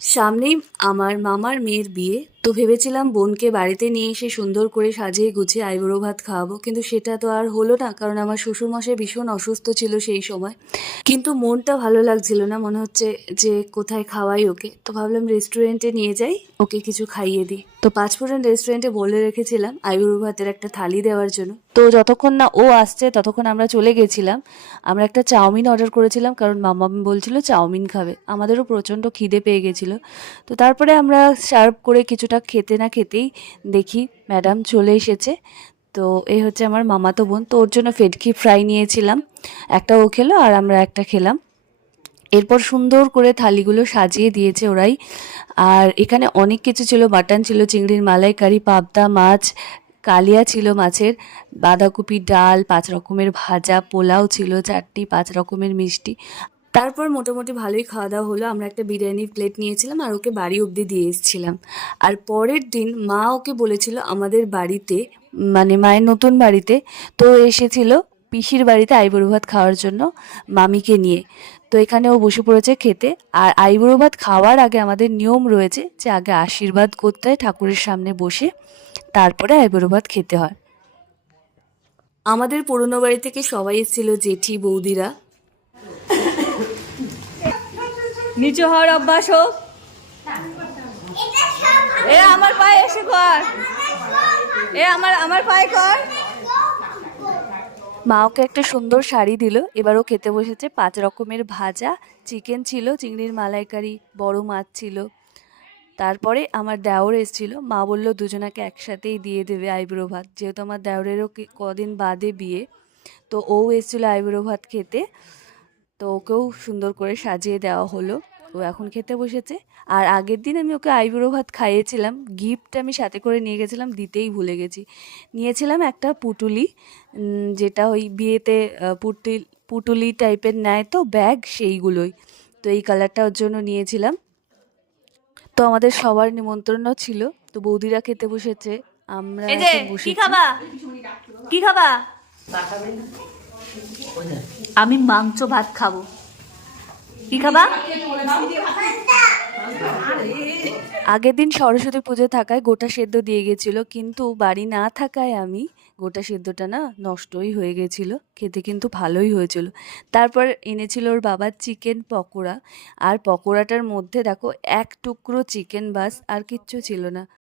সামনেই আমার মামার মেয়ের বিয়ে, তো ভেবেছিলাম বোনকে বাড়িতে নিয়ে এসে সুন্দর করে সাজিয়ে গুছিয়ে আইবুড়ো ভাত খাওয়াবো, কিন্তু সেটা তো আর হলো না, কারণ আমার শ্বশুরমশাই ভীষণ অসুস্থ ছিল সেই সময়। কিন্তু মনটা ভালো লাগছিল না, মনে হচ্ছে যে কোথায় খাওয়াই ওকে। তো ভাবলাম রেস্টুরেন্টে নিয়ে যাই, ওকে কিছু খাইয়ে দিই। তো পাঁচফোড়ন রেস্টুরেন্টে বলে রেখেছিলাম আইবুড়ো ভাতের একটা থালি দেওয়ার জন্য। তো যতক্ষণ না ও আসছে ততক্ষণ আমরা চলে গেছিলাম। আমরা একটা চাউমিন অর্ডার করেছিলাম, কারণ মাম্মা বলছিল চাউমিন খাবে, আমাদেরও প্রচণ্ড খিদে পেয়ে গেছিলো। তো তারপরে আমরা সার্ভ করে কিছুটা খেতে না খেতেই দেখি ম্যাডাম চলে এসেছে। তো এই হচ্ছে আমার মামাতো বোন, তো ওর জন্য ভেটকি ফ্রাই নিয়েছিলাম, একটা ও খেলো আর আমরা একটা খেলাম। এরপর সুন্দর করে থালিগুলো সাজিয়ে দিয়েছে ওরাই। আর এখানে অনেক কিছু ছিল, মাটন ছিল, চিংড়ির মালাইকারি, পাবদা মাছ, কালিয়া ছিল মাছের, বাঁধাকপি ডাল, 5 রকমের ভাজা, পোলাও ছিল, চাটনি, 5 রকমের মিষ্টি। তারপর মোটামুটি ভালোই খাওয়া দাওয়া হলো। আমরা একটা বিরিয়ানির প্লেট নিয়েছিলাম আর ওকে বাড়ি অবধি দিয়ে এসেছিলাম। আর পরের দিন মা ওকে বলেছিল আমাদের বাড়িতে, মানে মায়ের নতুন বাড়িতে, তো এসেছিল পিসির বাড়িতে আইবুড়ো ভাত খাওয়ার জন্য মামিকে নিয়ে। তো এখানে ও বসে পড়েছে খেতে। আর আইবুড়ো ভাত খাওয়ার আগে আমাদের নিয়ম রয়েছে যে আগে আশীর্বাদ করতে হয় ঠাকুরের সামনে বসে, তারপরে আইবুড়ো ভাত খেতে হয়। আমাদের পুরনো বাড়ি থেকে সবাই এসেছিল, জেঠি বৌদিরা। নিচু হওয়ার অভ্যাস হোক। এ আমার পায়ে এসে কর, এ আমার পায়ে কর। মা ওকে একটা সুন্দর শাড়ি দিল, এবারও খেতে বসেছে। 5 রকমের ভাজা, চিকেন ছিল, চিংড়ির মালাইকারি, বড় মাছ ছিল। তারপরে আমার দেওর এসেছিল, মা বললো দুজনাকে একসাথেই দিয়ে দেবে আইবুড়ো ভাত, যেহেতু আমার দেওরেরও কদিন বাদে বিয়ে। তো ও এসেছিলো আইবুড়ো ভাত খেতে, তো ওকেও সুন্দর করে সাজিয়ে দেওয়া হলো। ও এখন খেতে বসেছে। আর আগের দিন আমি ওকে আইবুড়ো ভাত খাইয়েছিলাম, গিফট আমি সাথে করে নিয়ে গেছিলাম, দিতেই ভুলে গেছি। নিয়েছিলাম একটা পুটুলি, যেটা ওই বিয়েতে পুটুলি টাইপের নেয় তো ব্যাগ, সেইগুলোই। তো এই কালারটা ওর জন্য নিয়েছিলাম। তো আমাদের সবার নিমন্ত্রণও ছিল, তো বৌদিরা খেতে বসেছে, আমরা এখন বসেছি। কি খাবা? আমি মাংস ভাত খাবো। কি খাবা? আগের দিন সরস্বতী পুজো থাকায় গোটা সেদ্ধ দিয়ে গেছিলো, কিন্তু বাড়ি না থাকায় আমি গোটা সেদ্ধটা না নষ্টই হয়ে গেছিলো। খেতে কিন্তু ভালোই হয়েছিল। তারপর এনেছিল ওর বাবার চিকেন পকোড়া, আর পকোড়াটার মধ্যে দেখো এক টুকরো চিকেন, বাস আর কিচ্ছু ছিল না।